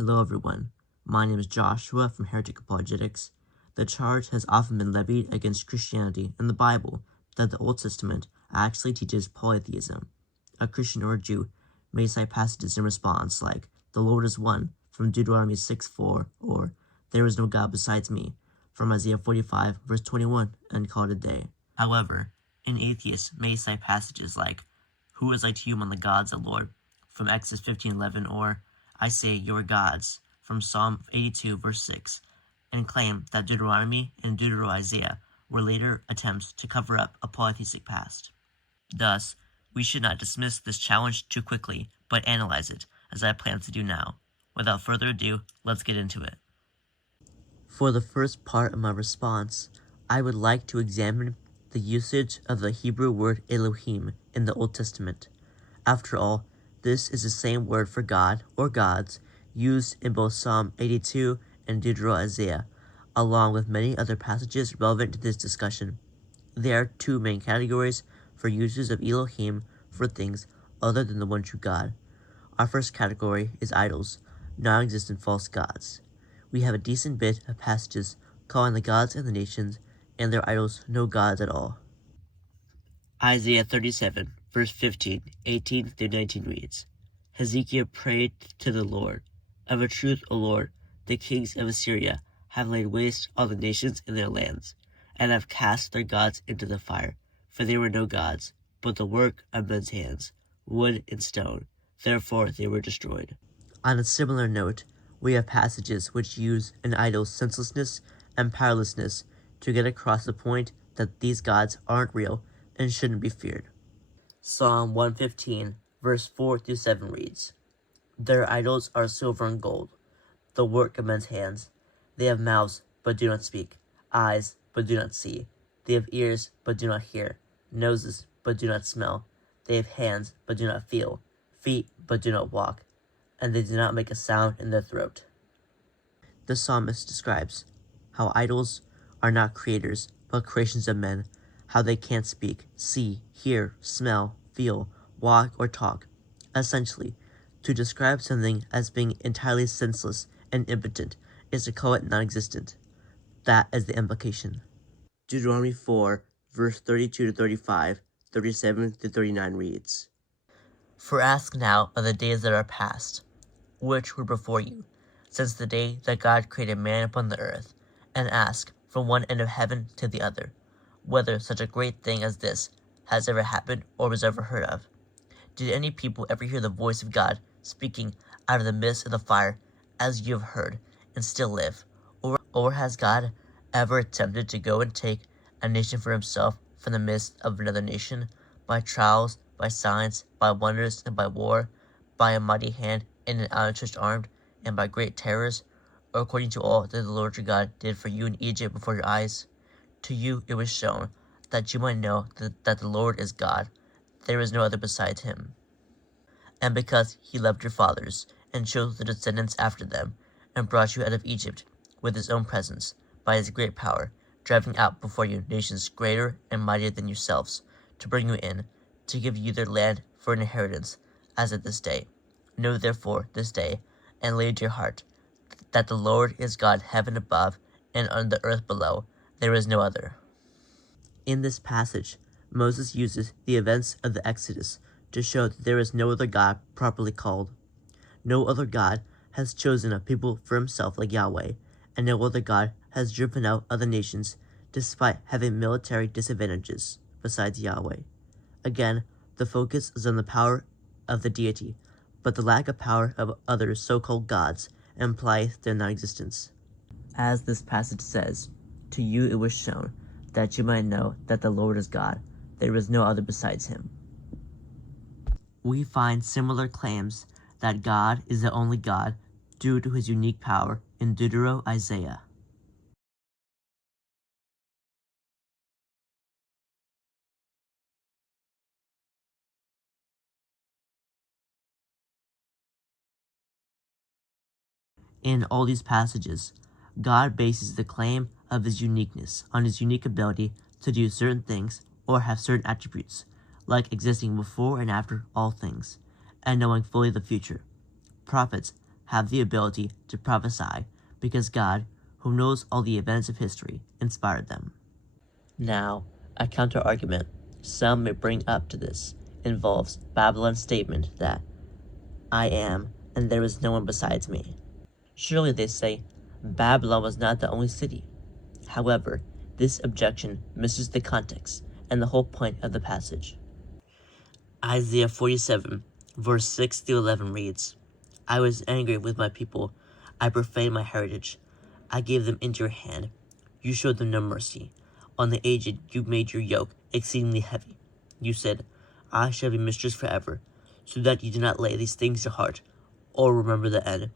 Hello everyone, my name is Joshua from Apologetics. The charge has often been levied against Christianity in the Bible that the Old Testament actually teaches polytheism. A Christian or a Jew may cite passages in response like, "The Lord is one," from Deuteronomy 6:4, or "There is no God besides me," from Isaiah 45 verse 21, and call it a day. However, an atheist may cite passages like, "Who is like you among the gods, O Lord," from Exodus 15:11, or "I say, your gods," from Psalm 82 verse 6, and claim that Deuteronomy and Deutero-Isaiah were later attempts to cover up a polytheistic past. Thus, we should not dismiss this challenge too quickly, but analyze it, as I plan to do now. Without further ado, let's get into it. For the first part of my response, I would like to examine the usage of the Hebrew word Elohim in the Old Testament. After all, this is the same word for God or gods used in both Psalm 82 and Deutero-Isaiah, along with many other passages relevant to this discussion. There are two main categories for uses of Elohim for things other than the one true God. Our first category is idols, non-existent false gods. We have a decent bit of passages calling the gods and the nations and their idols no gods at all. Isaiah 37, verse 15, 18 through 19 reads, "Hezekiah prayed to the Lord, of a truth, O Lord, the kings of Assyria have laid waste all the nations in their lands, and have cast their gods into the fire, for they were no gods, but the work of men's hands, wood and stone, therefore they were destroyed." On a similar note, we have passages which use an idol's senselessness and powerlessness to get across the point that these gods aren't real and shouldn't be feared. Psalm 115, verse 4 through 7 reads, "Their idols are silver and gold, the work of men's hands. They have mouths, but do not speak, eyes, but do not see. They have ears, but do not hear, noses, but do not smell. They have hands, but do not feel, feet, but do not walk, and they do not make a sound in their throat." The psalmist describes how idols are not creators, but creations of men, how they can't speak, see, hear, smell, feel, walk, or talk. Essentially, to describe something as being entirely senseless and impotent is to call it non-existent. That is the implication. Deuteronomy 4, verse 32 to 35, 37 to 39 reads, "For ask now of the days that are past, which were before you, since the day that God created man upon the earth, and ask from one end of heaven to the other, whether such a great thing as this has ever happened or was ever heard of. Did any people ever hear the voice of God speaking out of the midst of the fire, as you have heard, and still live? Or has God ever attempted to go and take a nation for himself from the midst of another nation, by trials, by signs, by wonders, and by war, by a mighty hand and an outstretched arm, and by great terrors, or according to all that the Lord your God did for you in Egypt before your eyes? To you it was shown, that you might know that the Lord is God, there is no other besides him. And because he loved your fathers, and chose the descendants after them, and brought you out of Egypt with his own presence, by his great power, driving out before you nations greater and mightier than yourselves, to bring you in, to give you their land for an inheritance, as at this day. Know therefore this day, and lay to your heart, that the Lord is God, heaven above, and on the earth below, there is no other." In this passage, Moses uses the events of the Exodus to show that there is no other God properly called. No other God has chosen a people for himself like Yahweh, and no other God has driven out other nations despite having military disadvantages besides Yahweh. Again, the focus is on the power of the deity, but the lack of power of other so-called gods implies their non-existence. As this passage says, "To you it was shown, that you might know that the Lord is God, there is no other besides him." We find similar claims that God is the only God due to his unique power in Deutero-Isaiah. In all these passages, God bases the claim of his uniqueness on his unique ability to do certain things or have certain attributes, like existing before and after all things, and knowing fully the future. Prophets have the ability to prophesy because God, who knows all the events of history, inspired them. Now, a counter-argument some may bring up to this involves Babylon's statement that I am, and there is no one besides me. Surely, they say, Babylon was not the only city. However, this objection misses the context and the whole point of the passage. Isaiah 47, verse 6 through 11 reads, I was angry with my people. I profaned my heritage. I gave them into your hand. You showed them no mercy. On the aged you made your yoke exceedingly heavy. You said, I shall be mistress forever, so that you do not lay these things to heart, or remember the end.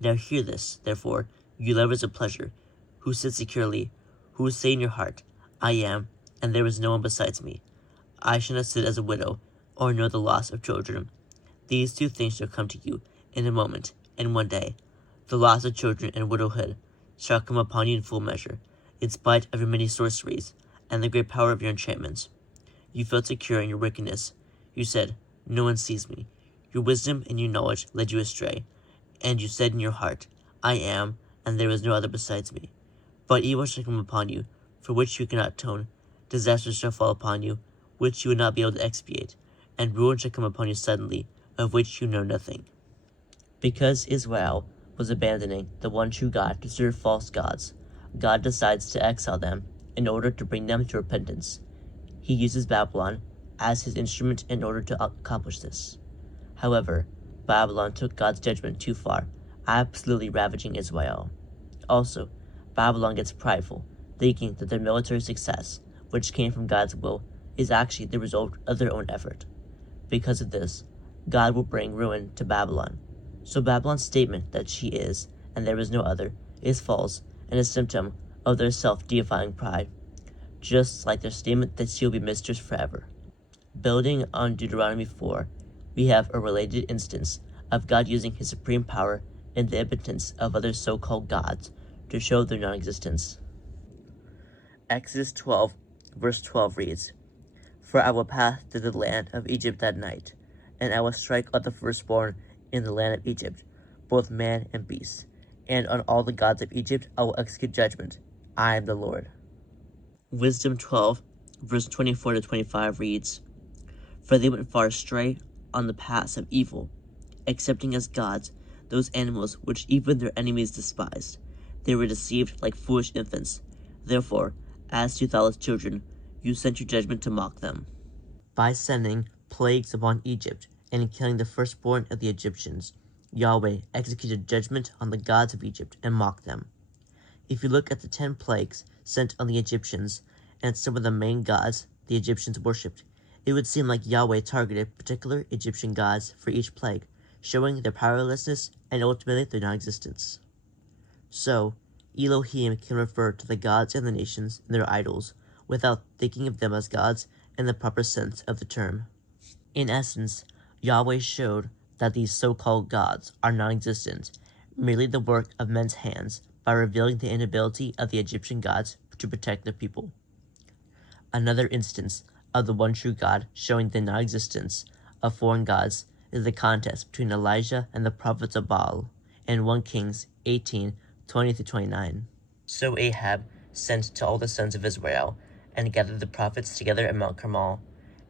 Now hear this, therefore, you lovers of pleasure, who sit securely, who say in your heart, I am, and there is no one besides me. I shall not sit as a widow, or know the loss of children. These two things shall come to you in a moment, and one day. The loss of children and widowhood shall come upon you in full measure, in spite of your many sorceries, and the great power of your enchantments. You felt secure in your wickedness. You said, no one sees me. Your wisdom and your knowledge led you astray, and you said in your heart, I am, and there is no other besides me. But evil shall come upon you, for which you cannot atone. Disaster shall fall upon you, which you would not be able to expiate, and ruin shall come upon you suddenly, of which you know nothing. Because Israel was abandoning the one true God to serve false gods, God decides to exile them in order to bring them to repentance. He uses Babylon as his instrument in order to accomplish this. However, Babylon took God's judgment too far, absolutely ravaging Israel. Also, Babylon gets prideful, thinking that their military success, which came from God's will, is actually the result of their own effort. Because of this, God will bring ruin to Babylon. So Babylon's statement that she is, and there is no other, is false and a symptom of their self-deifying pride, just like their statement that she will be mistress forever. Building on Deuteronomy 4, we have a related instance of God using his supreme power in the impotence of other so-called gods to show their non-existence. Exodus 12, verse 12 reads, For I will pass through the land of Egypt that night, and I will strike all the firstborn in the land of Egypt, both man and beast, and on all the gods of Egypt I will execute judgment. I am the Lord. Wisdom 12, verse 24 to 25 reads, For they went far astray on the paths of evil, accepting as gods those animals which even their enemies despised. They were deceived like foolish infants. Therefore, as to thoughtless children, you sent your judgment to mock them. By sending plagues upon Egypt and killing the firstborn of the Egyptians, Yahweh executed judgment on the gods of Egypt and mocked them. If you look at the 10 plagues sent on the Egyptians and some of the main gods the Egyptians worshipped, it would seem like Yahweh targeted particular Egyptian gods for each plague, showing their powerlessness and ultimately their non-existence. So, Elohim can refer to the gods and the nations and their idols without thinking of them as gods in the proper sense of the term. In essence, Yahweh showed that these so-called gods are non-existent, merely the work of men's hands, by revealing the inability of the Egyptian gods to protect their people. Another instance of the one true God showing the non-existence of foreign gods is the contest between Elijah and the prophets of Baal in 1 Kings 18, 20-29. So Ahab sent to all the sons of Israel and gathered the prophets together at Mount Carmel.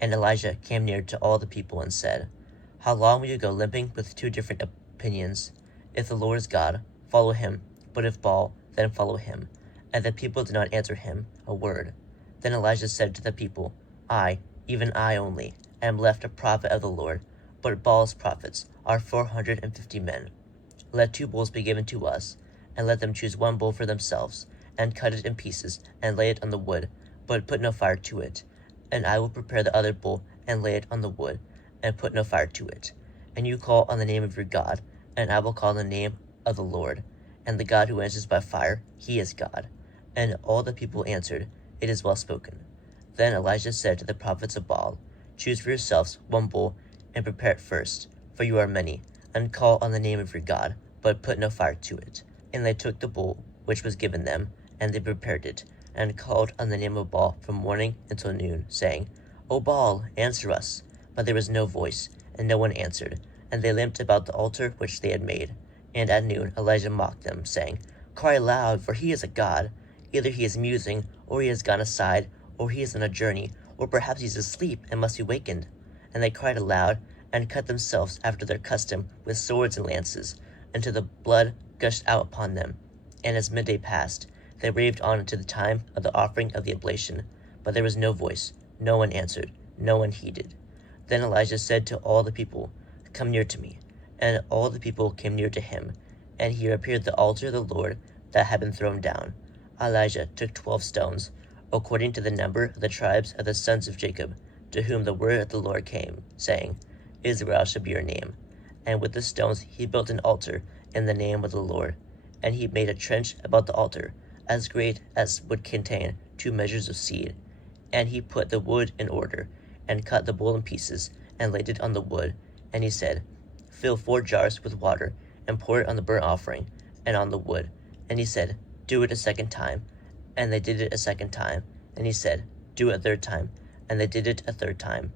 And Elijah came near to all the people and said, How long will you go limping with two different opinions? If the Lord is God, follow him, but if Baal, then follow him. And the people did not answer him a word. Then Elijah said to the people, I, even I only, am left a prophet of the Lord, but Baal's prophets are 450 men. Let 2 bulls be given to us, and let them choose 1 bull for themselves, and cut it in pieces, and lay it on the wood, but put no fire to it. And I will prepare the other bull, and lay it on the wood, and put no fire to it. And you call on the name of your God, and I will call on the name of the Lord. And the God who answers by fire, he is God. And all the people answered, It is well spoken. Then Elijah said to the prophets of Baal, Choose for yourselves 1 bull, and prepare it first, for you are many, and call on the name of your God, but put no fire to it. And they took the bull which was given them, and they prepared it, and called on the name of Baal from morning until noon, saying, O Baal, answer us. But there was no voice, and no one answered, and they limped about the altar which they had made. And at noon Elijah mocked them, saying, Cry aloud, for he is a god. Either he is musing, or he has gone aside, or he is on a journey, or perhaps he is asleep and must be wakened. And they cried aloud, and cut themselves after their custom with swords and lances, until the blood gushed out upon them. And as midday passed, they raved on unto the time of the offering of the oblation. But there was no voice, no one answered, no one heeded. Then Elijah said to all the people, Come near to me. And all the people came near to him. And here appeared the altar of the Lord that had been thrown down. Elijah took 12 stones, according to the number of the tribes of the sons of Jacob, to whom the word of the Lord came, saying, Israel shall be your name. And with the stones he built an altar in the name of the Lord. And he made a trench about the altar, as great as would contain 2 measures of seed. And he put the wood in order, and cut the bull in pieces, and laid it on the wood. And he said, Fill 4 jars with water, and pour it on the burnt offering, and on the wood. And he said, Do it a second time. And they did it a second time. And he said, Do it a third time. And they did it a third time.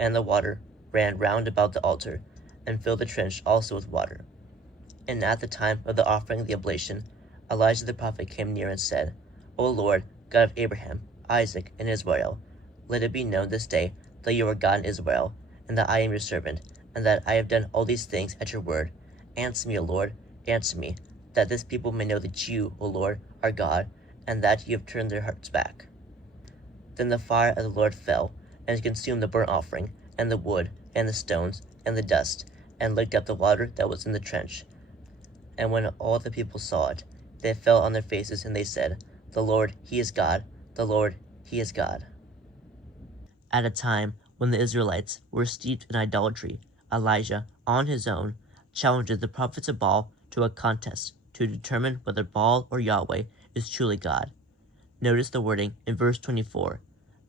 And the water ran round about the altar, and filled the trench also with water. And at the time of the offering of the oblation, Elijah the prophet came near and said, O Lord, God of Abraham, Isaac, and Israel, let it be known this day that you are God in Israel, and that I am your servant, and that I have done all these things at your word. Answer me, O Lord, answer me, that this people may know that you, O Lord, are God, and that you have turned their hearts back. Then the fire of the Lord fell, and consumed the burnt offering, and the wood, and the stones, and the dust, and licked up the water that was in the trench. And when all the people saw it, they fell on their faces, and they said, The Lord, he is God, the Lord, he is God. At a time when the Israelites were steeped in idolatry, Elijah, on his own, challenges the prophets of Baal to a contest to determine whether Baal or Yahweh is truly God. Notice the wording in verse 24,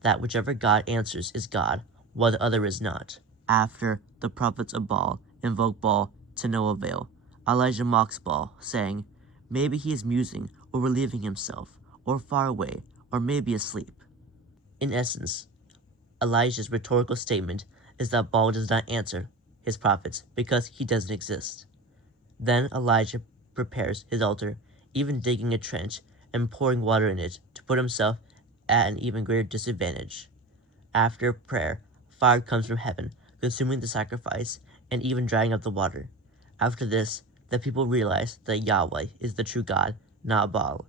that whichever God answers is God, while the other is not. After the prophets of Baal invoke Baal to no avail, Elijah mocks Baal, saying, Maybe he is musing or relieving himself, or far away, or maybe asleep. In essence, Elijah's rhetorical statement is that Baal does not answer his prophets because he doesn't exist. Then Elijah prepares his altar, even digging a trench and pouring water in it to put himself at an even greater disadvantage. After prayer, fire comes from heaven, consuming the sacrifice and even drying up the water. After this, the people realize that Yahweh is the true God, not Baal.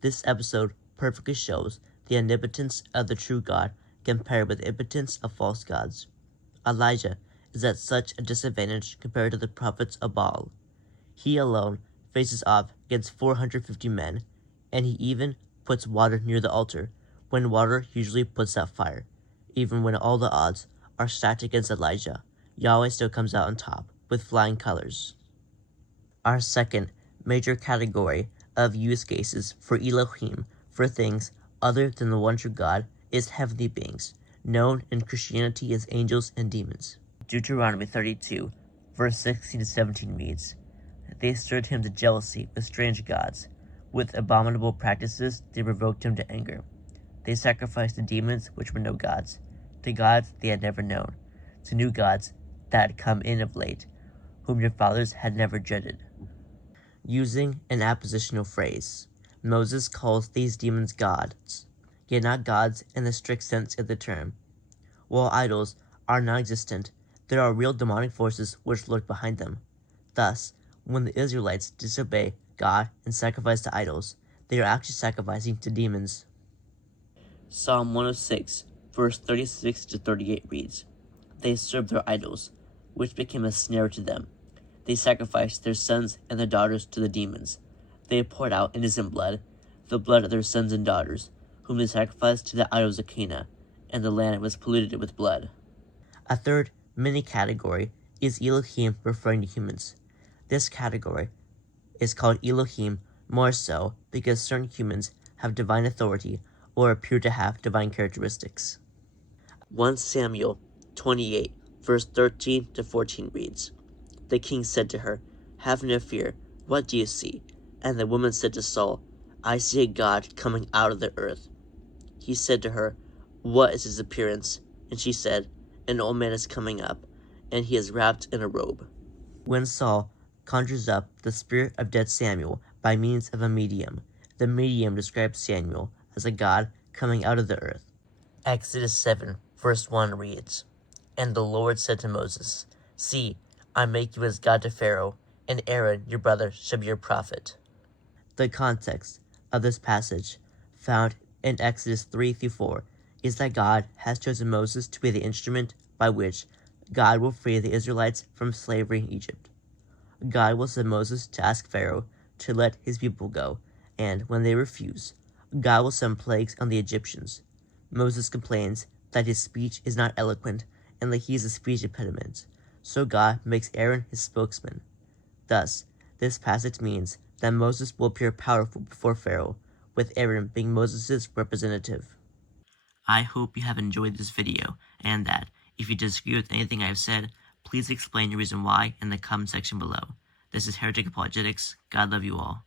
This episode perfectly shows the omnipotence of the true God compared with the impotence of false gods. Elijah is at such a disadvantage compared to the prophets of Baal. He alone faces off against 450 men, and he even puts water near the altar, when water usually puts out fire. Even when all the odds are stacked against Elijah, Yahweh still comes out on top with flying colors. Our second major category of use cases for Elohim for things other than the one true God is heavenly beings, known in Christianity as angels and demons. Deuteronomy 32, verse 16 to 17 reads, They stirred him to jealousy with strange gods. With abominable practices they provoked him to anger. They sacrificed to demons which were no gods, to gods they had never known, to new gods that had come in of late, whom your fathers had never dreaded. Using an appositional phrase, Moses calls these demons gods, yet not gods in the strict sense of the term. While idols are non-existent, there are real demonic forces which lurk behind them. Thus, when the Israelites disobey God and sacrifice to idols, they are actually sacrificing to demons. Psalm 106, verse 36 to 38 reads, They served their idols, which became a snare to them. They sacrificed their sons and their daughters to the demons. They poured out innocent blood, the blood of their sons and daughters, whom they sacrificed to the idols of Canaan, and the land was polluted with blood. A third mini-category is Elohim referring to humans. This category is called Elohim more so because certain humans have divine authority or appear to have divine characteristics. 1 Samuel 28, verse 13 to 14 reads, The king said to her, Have no fear, what do you see? And the woman said to Saul, I see a god coming out of the earth. He said to her, What is his appearance? And she said, An old man is coming up, and he is wrapped in a robe. When Saul conjures up the spirit of dead Samuel by means of a medium. The medium describes Samuel as a god coming out of the earth. Exodus 7, verse 1 reads, "And the Lord said to Moses, See, I make you as God to Pharaoh, and Aaron your brother shall be your prophet." The context of this passage, found in Exodus 3-4, is that God has chosen Moses to be the instrument by which God will free the Israelites from slavery in Egypt. God will send Moses to ask Pharaoh to let his people go, and when they refuse, God will send plagues on the Egyptians. Moses complains that his speech is not eloquent and that he is a speech impediment, so God makes Aaron his spokesman. Thus, this passage means that Moses will appear powerful before Pharaoh, with Aaron being Moses' representative. I hope you have enjoyed this video, and that, if you disagree with anything I have said, please explain your reason why in the comment section below. This is Heretic Apologetics. God love you all.